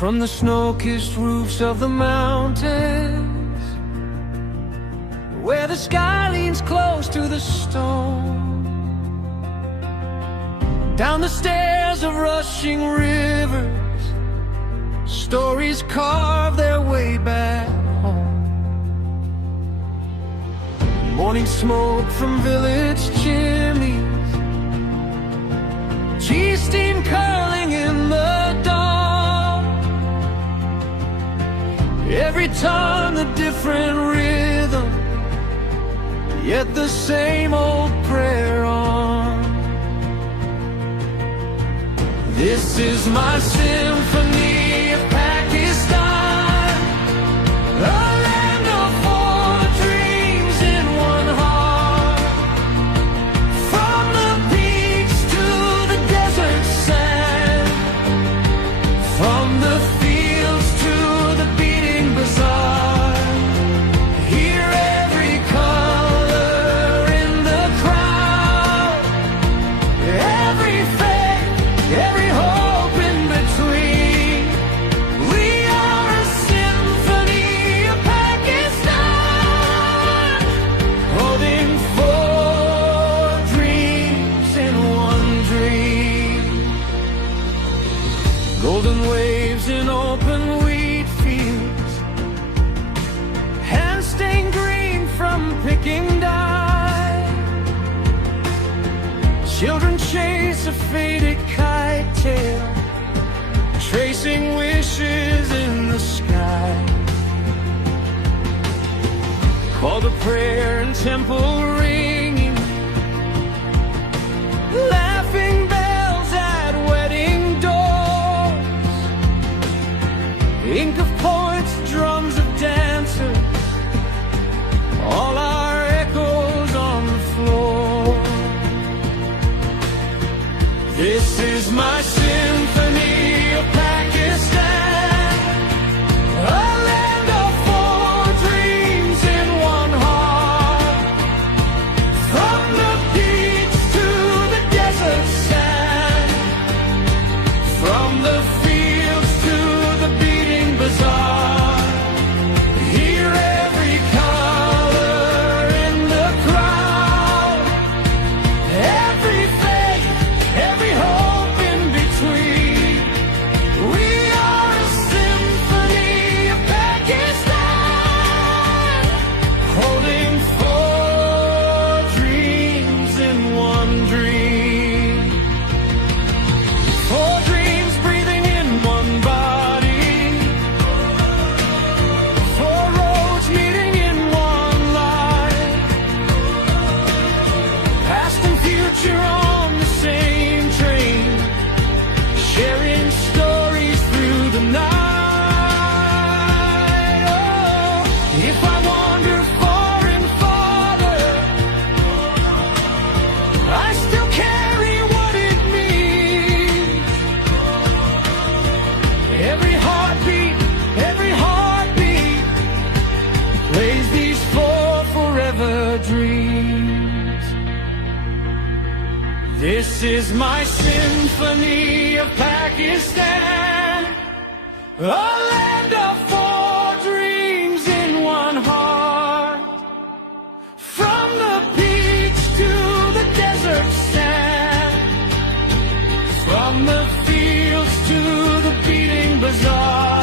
from the snow-kissed roofs of the mountains, where the sky leans close to the stone, down the stairs of rushing rivers, stories carve their way back home. Morning smoke from village chimneys, cheese steam curling in the dawn, every tongue a different rhythm, yet the same old prayer on. This is my symphony of Pakistan, a land of four dreams in one heart, from the peaks to the desert sand, from the fields to the beating bazaar. Hear every color in the crowd, every faith, every hope in between. We are a symphony of Pakistan, holding four dreams in one dream. Golden waves in open wheat fields, hands stained green from picking dye. Children chase a faded kite tail, tracing wishes in the sky. Call to prayer and temple ringing, laughing bells at wedding doors, ink of poets, drums of dancers, all our echoes on the floor. This is my symphony of Pakistan, a land of four dreams in one heart, from the beach to the desert sand, from the fields to the beating bazaar. Hear every color in the crowd, every faith, every hope in between. We are a symphony of Pakistan, holding four dreams in one dream. Four dreams breathing in one body, four roads meeting in one life, past and future on the same train, sharing stories through the night. Oh, if I wander far and farther, I still carry what it means. Every heartbeat plays these four forever dreams. This is my symphony of Pakistan, a land of four dreams in one heart, from the beach to the desert sand, from the fields to the beating bazaar.